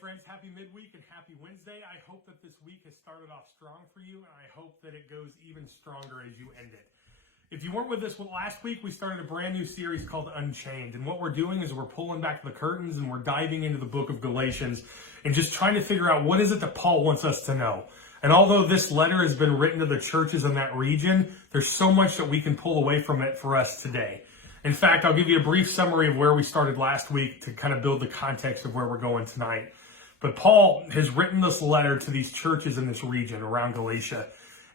friends, happy midweek and happy Wednesday. I hope that this week has started off strong for you, and I hope that it goes even stronger as you end it. If you weren't with us last week, we started a brand new series called Unchained, and what we're doing is we're pulling back the curtains and we're diving into the book of Galatians and just trying to figure out what is it that Paul wants us to know. And although this letter has been written to the churches in that region, there's so much that we can pull away from it for us today. In fact, I'll give you a brief summary of where we started last week to kind of build the context of where we're going tonight. But Paul has written this letter to these churches in this region around Galatia.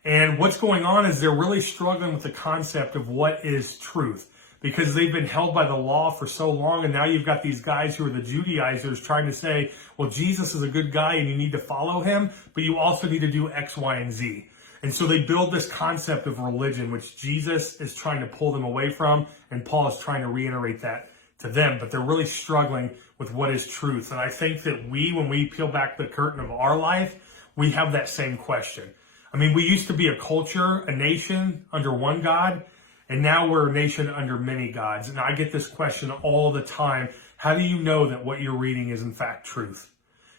And what's going on is they're really struggling with the concept of what is truth, because they've been held by the law for so long. And now you've got these guys who are the Judaizers trying to say, well, Jesus is a good guy and you need to follow him, but you also need to do X, Y, and Z. And so they build this concept of religion, which Jesus is trying to pull them away from, and Paul is trying to reiterate that to them. But they're really struggling with what is truth. And I think that when we peel back the curtain of our life, we have that same question. I mean, we used to be a culture, a nation under one God, and now we're a nation under many gods. And I get this question all the time. How do you know that what you're reading is in fact truth?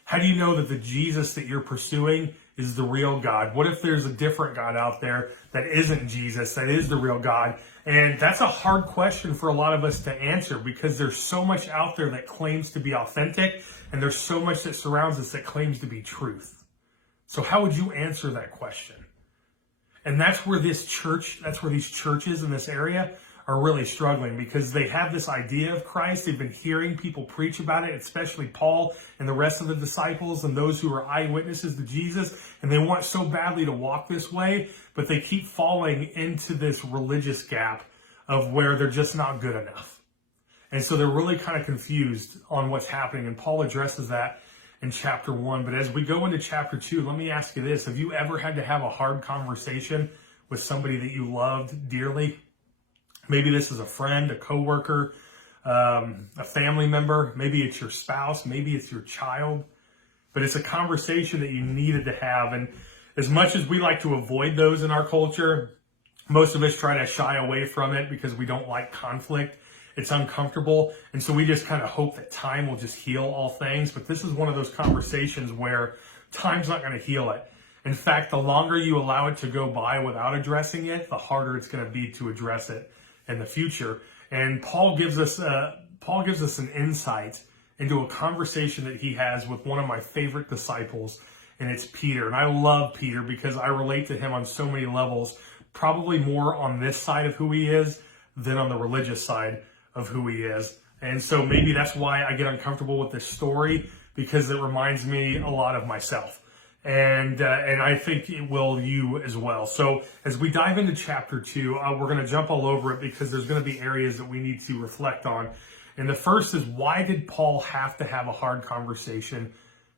How do you know that the Jesus that you're pursuing is the real God? What if there's a different God out there that isn't Jesus, that is the real God? And that's a hard question for a lot of us to answer, because there's so much out there that claims to be authentic, and there's so much that surrounds us that claims to be truth. So how would you answer that question? And that's where these churches in this area are really struggling, because they have this idea of Christ. They've been hearing people preach about it, especially Paul and the rest of the disciples and those who are eyewitnesses to Jesus. And they want so badly to walk this way, but they keep falling into this religious gap of where they're just not good enough. And so they're really kind of confused on what's happening. And Paul addresses that in chapter 1. But as we go into chapter 2, let me ask you this. Have you ever had to have a hard conversation with somebody that you loved dearly? Maybe this is a friend, a coworker, a family member. Maybe it's your spouse. Maybe it's your child. But it's a conversation that you needed to have. And as much as we like to avoid those in our culture, most of us try to shy away from it because we don't like conflict. It's uncomfortable. And so we just kind of hope that time will just heal all things. But this is one of those conversations where time's not going to heal it. In fact, the longer you allow it to go by without addressing it, the harder it's going to be to address it in the future. And Paul gives us an insight into a conversation that he has with one of my favorite disciples, and it's Peter. And I love Peter because I relate to him on so many levels, probably more on this side of who he is than on the religious side of who he is. And so maybe that's why I get uncomfortable with this story, because it reminds me a lot of myself. And I think it will you as well. So as we dive into chapter 2, we're going to jump all over it because there's going to be areas that we need to reflect on. And the first is, why did Paul have to have a hard conversation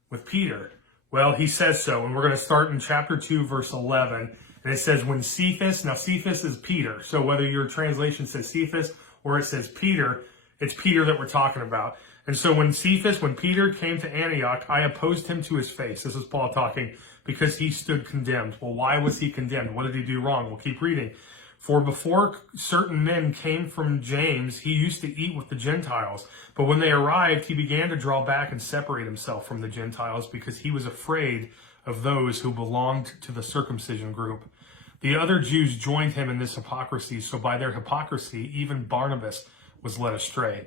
with Peter? Well, he says so. And we're going to start in chapter 2, verse 11. And it says, when Cephas, now Cephas is Peter. So whether your translation says Cephas or it says Peter, it's Peter that we're talking about. And so when Peter came to Antioch, I opposed him to his face. This is Paul talking, because he stood condemned. Well, why was he condemned? What did he do wrong? We'll keep reading. For before certain men came from James, he used to eat with the Gentiles. But when they arrived, he began to draw back and separate himself from the Gentiles, because he was afraid of those who belonged to the circumcision group. The other Jews joined him in this hypocrisy, so by their hypocrisy, even Barnabas was led astray.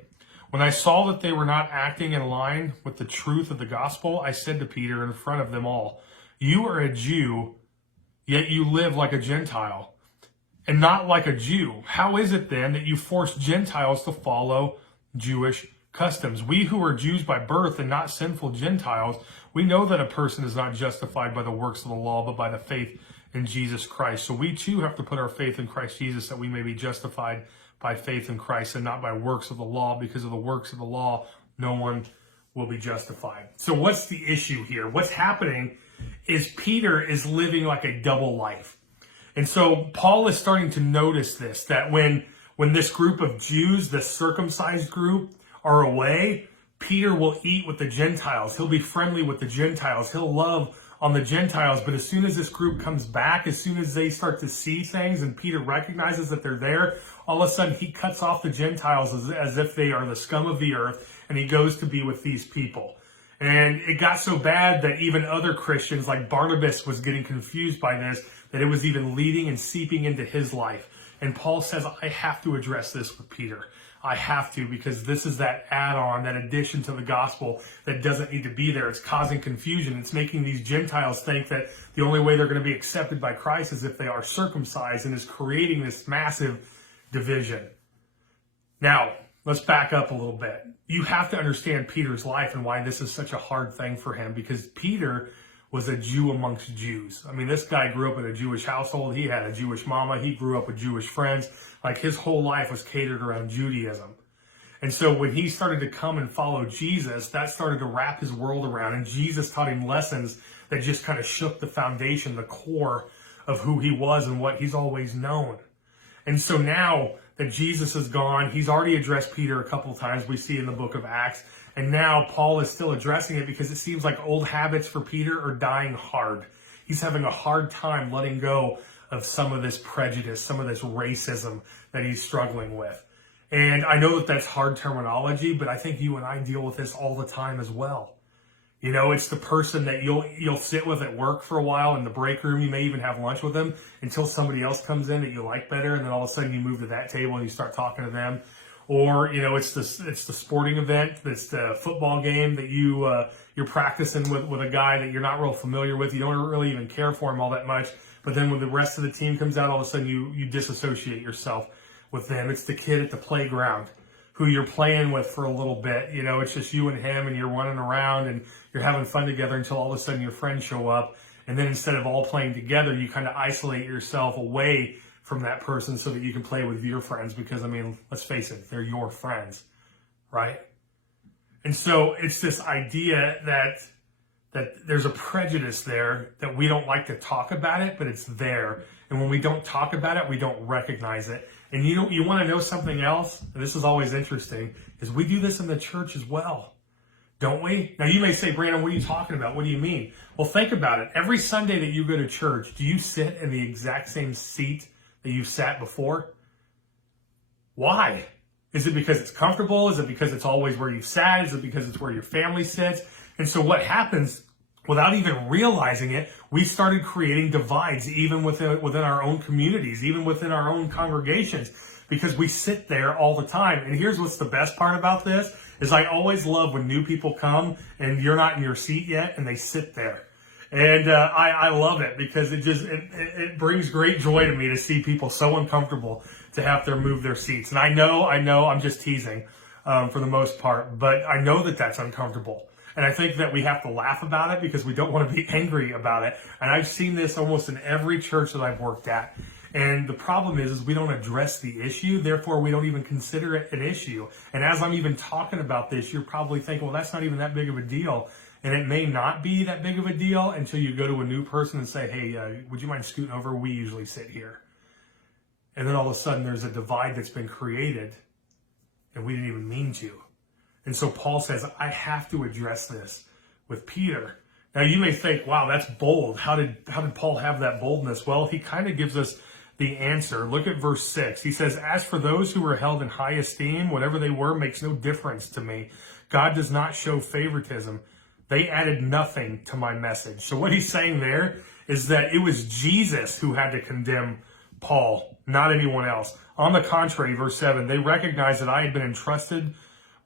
When I saw that they were not acting in line with the truth of the gospel, I said to Peter in front of them all, you are a Jew, yet you live like a Gentile, and not like a Jew. How is it then that you force Gentiles to follow Jewish customs? We who are Jews by birth and not sinful Gentiles, we know that a person is not justified by the works of the law, but by the faith in Jesus Christ. So we too have to put our faith in Christ Jesus, that we may be justified by faith in Christ and not by works of the law. Because of the works of the law, no one will be justified. So what's the issue here? What's happening is Peter is living like a double life. And so Paul is starting to notice this, that when this group of Jews, the circumcised group, are away, Peter will eat with the Gentiles. He'll be friendly with the Gentiles. He'll love on the Gentiles. But as soon as this group comes back, as soon as they start to see things and Peter recognizes that they're there, all of a sudden he cuts off the Gentiles as if they are the scum of the earth, and he goes to be with these people. And it got so bad that even other Christians like Barnabas was getting confused by this, that it was even leading and seeping into his life. And Paul says, I have to address this with Peter. I have to, because this is that add-on, that addition to the gospel that doesn't need to be there. It's causing confusion. It's making these Gentiles think that the only way they're going to be accepted by Christ is if they are circumcised, and is creating this massive division. Now, let's back up a little bit. You have to understand Peter's life and why this is such a hard thing for him, because Peter was a Jew amongst Jews. I mean, this guy grew up in a Jewish household. He had a Jewish mama. He grew up with Jewish friends. Like, his whole life was catered around Judaism. And so when he started to come and follow Jesus, that started to wrap his world around. And Jesus taught him lessons that just kind of shook the foundation, the core of who he was and what he's always known. And so now that Jesus is gone, he's already addressed Peter a couple of times. We see in the book of Acts. And now Paul is still addressing it because it seems like old habits for Peter are dying hard. He's having a hard time letting go of some of this prejudice, some of this racism that he's struggling with. And I know that that's hard terminology, but I think you and I deal with this all the time as well. You know, it's the person that you'll sit with at work for a while in the break room. You may even have lunch with them until somebody else comes in that you like better, and then all of a sudden you move to that table and you start talking to them. Or, you know, it's the sporting event, it's the football game that you're practicing with a guy that you're not real familiar with. You don't really even care for him all that much. But then when the rest of the team comes out, all of a sudden you disassociate yourself with them. It's the kid at the playground who you're playing with for a little bit. You know, it's just you and him, and you're running around and you're having fun together until all of a sudden your friends show up. And then instead of all playing together, you kind of isolate yourself away from that person so that you can play with your friends, because, I mean, let's face it, they're your friends, right? And so it's this idea that there's a prejudice there, that we don't like to talk about it, but it's there. And when we don't talk about it, we don't recognize it. And you want to know something else? And this is always interesting, is we do this in the church as well, don't we? Now, you may say, Brandon, what are you talking about? What do you mean? Well, think about it. Every Sunday that you go to church, do you sit in the exact same seat that you've sat before? Why? Is it because it's comfortable? Is it because it's always where you've sat? Is it because it's where your family sits? And so what happens, without even realizing it, we started creating divides even within our own communities, even within our own congregations, because we sit there all the time. And here's what's the best part about this, is I always love when new people come and you're not in your seat yet and they sit there. And I love it, because it brings great joy to me to see people so uncomfortable to have to move their seats. And I know, I'm just teasing for the most part, but I know that that's uncomfortable. And I think that we have to laugh about it because we don't want to be angry about it. And I've seen this almost in every church that I've worked at. And the problem is we don't address the issue. Therefore, we don't even consider it an issue. And as I'm even talking about this, you're probably thinking, well, that's not even that big of a deal. And it may not be that big of a deal until you go to a new person and say, hey, would you mind scooting over? We usually sit here. And then all of a sudden there's a divide that's been created and we didn't even mean to. And so Paul says, I have to address this with Peter. Now you may think, wow, that's bold. How did Paul have that boldness? Well, he kind of gives us the answer. Look at verse 6. He says, as for those who were held in high esteem, whatever they were makes no difference to me. God does not show favoritism. They added nothing to my message. So what he's saying there is that it was Jesus who had to condemn Paul, not anyone else. On the contrary, verse 7, they recognized that I had been entrusted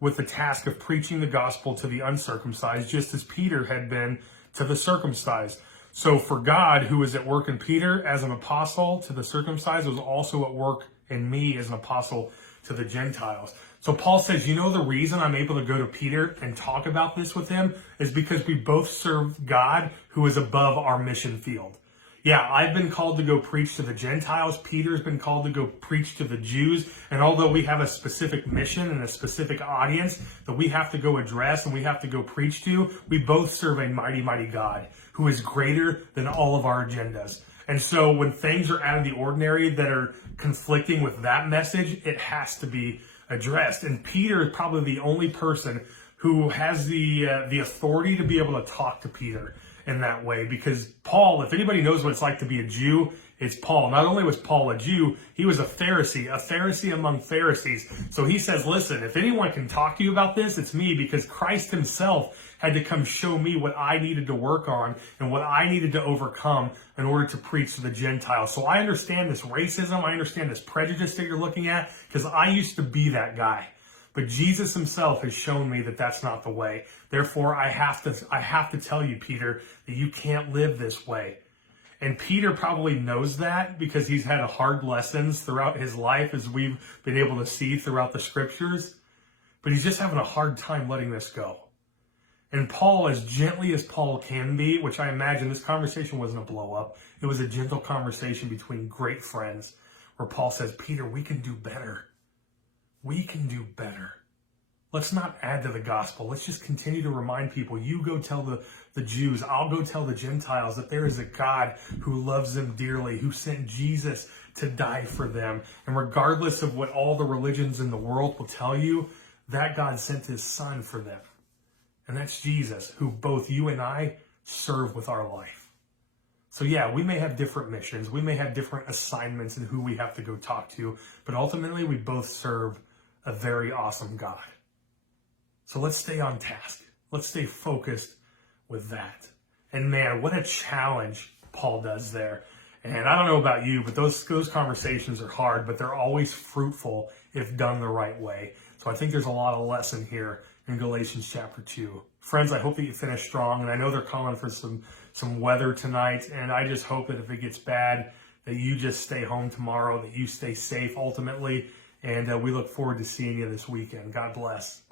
with the task of preaching the gospel to the uncircumcised, just as Peter had been to the circumcised. So for God, who was at work in Peter as an apostle to the circumcised, was also at work in me as an apostle to the Gentiles. So Paul says, you know, the reason I'm able to go to Peter and talk about this with him is because we both serve God, who is above our mission field. Yeah, I've been called to go preach to the Gentiles. Peter's been called to go preach to the Jews. And although we have a specific mission and a specific audience that we have to go address and we have to go preach to, we both serve a mighty, mighty God who is greater than all of our agendas. And so when things are out of the ordinary that are conflicting with that message, it has to be addressed. And Peter is probably the only person who has the authority to be able to talk to Peter in that way, because Paul, if anybody knows what it's like to be a Jew, it's Paul. Not only was Paul a Jew, he was a Pharisee among Pharisees. So he says, listen, if anyone can talk to you about this, it's me, because Christ himself had to come show me what I needed to work on and what I needed to overcome in order to preach to the Gentiles. So I understand this racism. I understand this prejudice that you're looking at, because I used to be that guy. But Jesus himself has shown me that that's not the way. Therefore, I have to tell you, Peter, that you can't live this way. And Peter probably knows that, because he's had hard lessons throughout his life, as we've been able to see throughout the scriptures. But he's just having a hard time letting this go. And Paul, as gently as Paul can be, which I imagine this conversation wasn't a blow up, it was a gentle conversation between great friends, where Paul says, Peter, we can do better. We can do better. Let's not add to the gospel. Let's just continue to remind people. You go tell the Jews, I'll go tell the Gentiles that there is a God who loves them dearly, who sent Jesus to die for them. And regardless of what all the religions in the world will tell you, that God sent his son for them. And that's Jesus, who both you and I serve with our life. So yeah, we may have different missions. We may have different assignments in who we have to go talk to. But ultimately, we both serve a very awesome God. So let's stay on task. Let's stay focused with that. And man, what a challenge Paul does there. And I don't know about you, but those conversations are hard, but they're always fruitful if done the right way. So I think there's a lot of lesson here in Galatians chapter 2. Friends, I hope that you finish strong. And I know they're calling for some weather tonight. And I just hope that if it gets bad, that you just stay home tomorrow, that you stay safe ultimately. And we look forward to seeing you this weekend. God bless.